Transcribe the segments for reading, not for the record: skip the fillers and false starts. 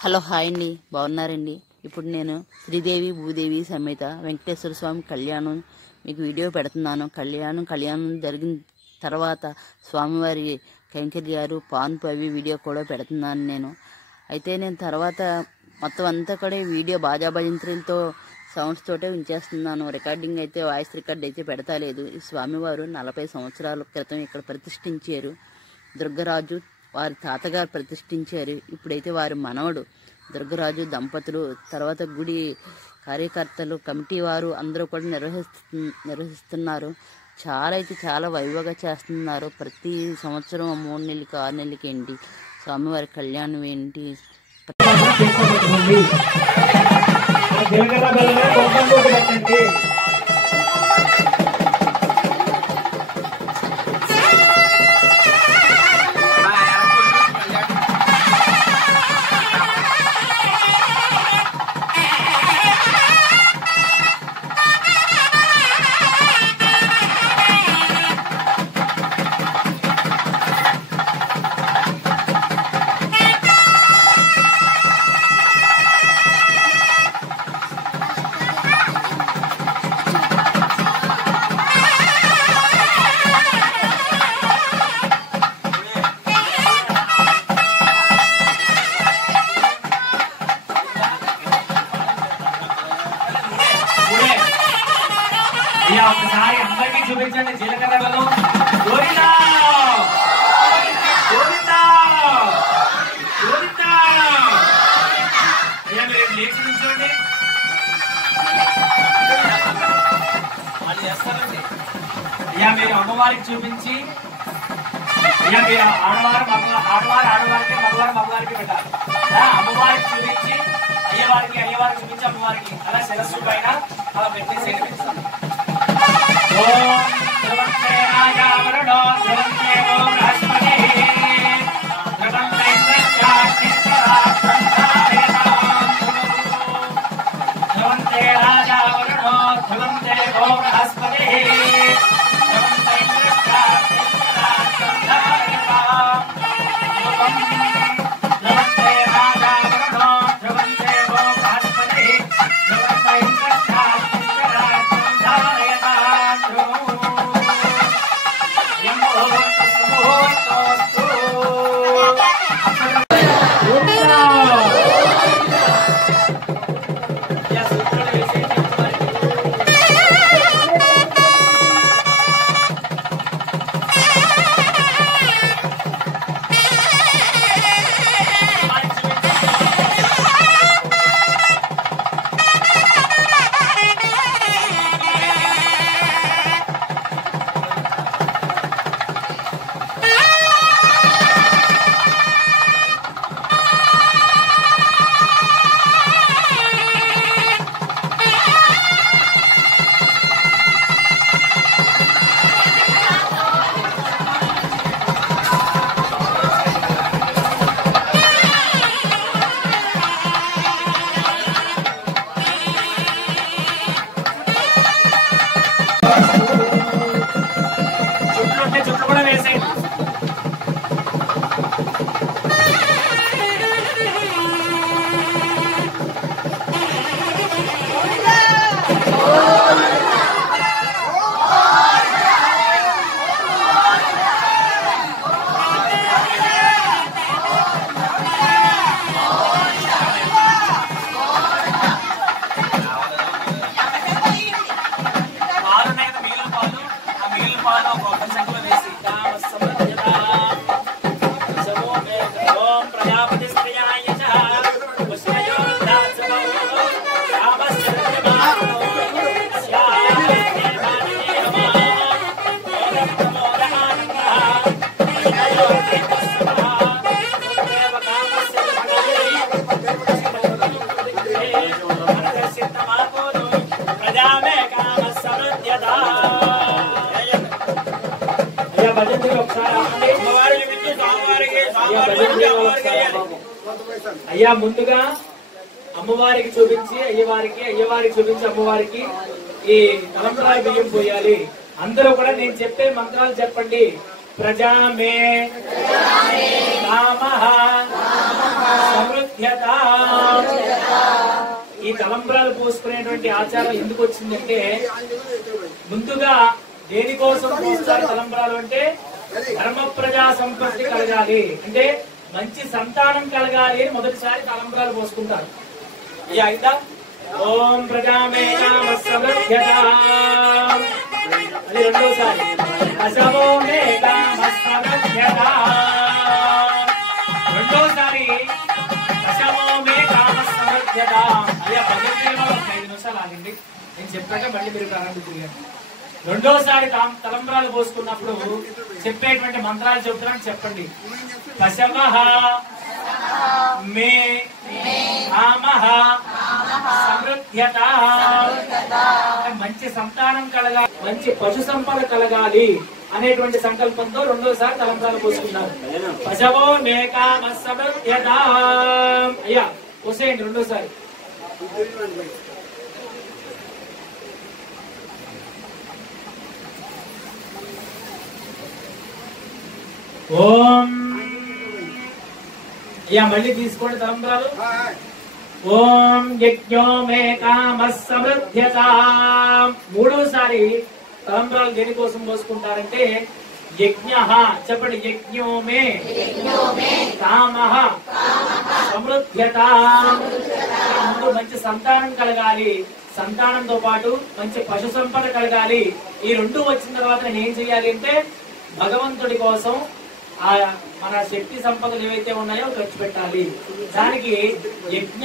Hello hi అండి, బాగున్నారండి. ఇప్పుడు నేను శ్రీదేవి భూదేవి సమేత వెంకటేశ్వర స్వామి కళ్యాణం మీకు వీడియో పెడుతున్నాను. కళ్యాణం జరిగిన తర్వాత స్వామివారి కైంకర్యాలు పాన్పు అవి వీడియో కూడా పెడుతున్నాను నేను. అయితే నేను తర్వాత మొత్తం అంతా కూడా వీడియో బాజా భజంత్రులతో సౌండ్స్ తోటే ఉంచేస్తున్నాను. రికార్డింగ్ అయితే వాయిస్ రికార్డ్ అయితే పెడతాలేదు. ఈ స్వామివారు 40 సంవత్సరాల క్రితం ఇక్కడ ప్రతిష్ఠించారు. దుర్గరాజు వారి తాతగారు ప్రతిష్ఠించారు. ఇప్పుడైతే వారి మనవడు దుర్గరాజు దంపతులు, తర్వాత గుడి కార్యకర్తలు, కమిటీ వారు అందరూ కూడా నిర్వహిస్తున్నారు. చాలా వైభవంగా చేస్తున్నారు. ప్రతి సంవత్సరం 3 నెలలకి 6 నెలలకి ఏంటి స్వామివారి కళ్యాణం ఏంటి ఒకసారి అందరికీ చూపించండి. జీలకర్ర బెల్లం గోవిందా గోవిందా గోవిందా. అయ్యా మీరు లేచి నిల్చోండి. వాళ్ళు చేస్తారండి. అయ్యా మీరు అమ్మవారికి చూపించి, అయ్యా మీరు ఆడవారికి మగవారికి పెట్టాలి. అమ్మవారికి చూపించి అయ్యవారికి చూపించి అమ్మవారికి అలా శిరస్సు పైన అలా పెట్టేసి ఓం ధ్రువంతే రాజావరుణో ధ్రువంతే ఓం బృహస్పతి ధ్రువంతే ధ్రువంతే రాజావరుణో ధ్రువంతే ఓం బృహస్పతి చుట్లు కూడా వేసేయండి. అయ్యా ముందుగా అమ్మవారికి చూపించి అయ్యవారికి చూపించి అమ్మవారికి ఈ తలంబ్రాల బియ్యం పోయాలి. అందరూ కూడా నేను చెప్పే మంత్రాలు చెప్పండి. ప్రజామే కామః సమృద్ధి సమృద్ధ్యతాం. ఈ తలంబ్రాలు పోసుకునేటువంటి ఆచారం ఎందుకు వచ్చిందంటే, ముందుగా దేనికోసం పోస్తారు తలంబ్రాలు అంటే ధర్మ ప్రజా సంపత్తి కలగాలి, అంటే మంచి సంతానం కలగాలి అని మొదటిసారి తలంబ్రాలు పోసుకుంటారు. ఈ అయితే ఓం ప్రజామేకామ సమృద్ధ్యతాం అది రెండోసారి, అసమో మేకామ సమృద్ధ్యతాం రెండోసారి, అసమో మేకామ సమృద్ధ్యతాం. అయ్యా 5 నిమిషాలు ఆగండి, నేను చెప్పాక మళ్ళీ మీరు ప్రారంభించారు. రెండోసారి తలంబ్రాలు పోసుకున్నప్పుడు చెప్పేటువంటి మంత్రాలు చెప్తున్నాను, చెప్పండి. పశమః మే కామః సమృద్ధ్యతాం. మంచి సంతానం కలగాలి, మంచి పశు సంపద కలగాలి అనేటువంటి సంకల్పంతో రెండోసారి తలంబ్రాలు పోసుకున్నారు. పశవో మే కామ సమృద్ధ్యతాం. అయ్యా పోసేయండి రెండోసారి. ఓం అయ్యా మళ్ళీ తీసుకోండి తలంబ్రాలు. ఓం యజ్ఞో మే కామ సమృద్ధ్యతాం. మూడోసారి తలంబ్రాలు దేనికోసం పోసుకుంటారంటే యజ్ఞ, చెప్పండి. యజ్ఞో మే కామః సమృద్ధ్యతాం. ముందు మంచి సంతానం కలగాలి, సంతానంతో పాటు మంచి పశు సంపద కలగాలి. ఈ రెండు వచ్చిన తర్వాత నేను ఏం చెయ్యాలి అంటే భగవంతుడి కోసం ఆ మన శక్తి సంపదలు ఏవైతే ఉన్నాయో ఖర్చు పెట్టాలి. దానికి యజ్ఞ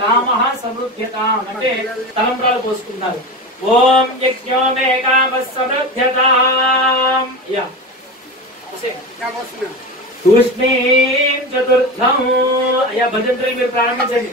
కామః సమృద్ధ్యతాం అంటే తలంబ్రాలు పోసుకుంటారు. ఓం యజ్ఞో మే కామ సమృద్ధ్యతాం. యా తూష్ణీం చతుర్థం. అయ్యా భజంత్రి మీరు ప్రారంభించండి.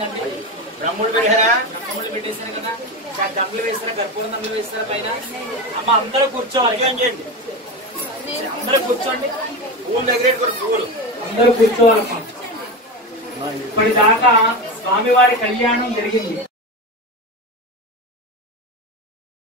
అయిపోయిందండి. బ్రహ్మములు పెట్టారా? బ్రహ్మములు పెట్టేశారు కదా. దండలు వేస్తారా? కర్పూరం దండలు వేస్తారా పైన? అమ్మ అందరూ కూర్చోవాలి. అందరూ కూర్చోండి. అందరూ కూర్చోవాలమ్మా. ఇప్పటిదాకా స్వామివారి కళ్యాణం జరిగింది.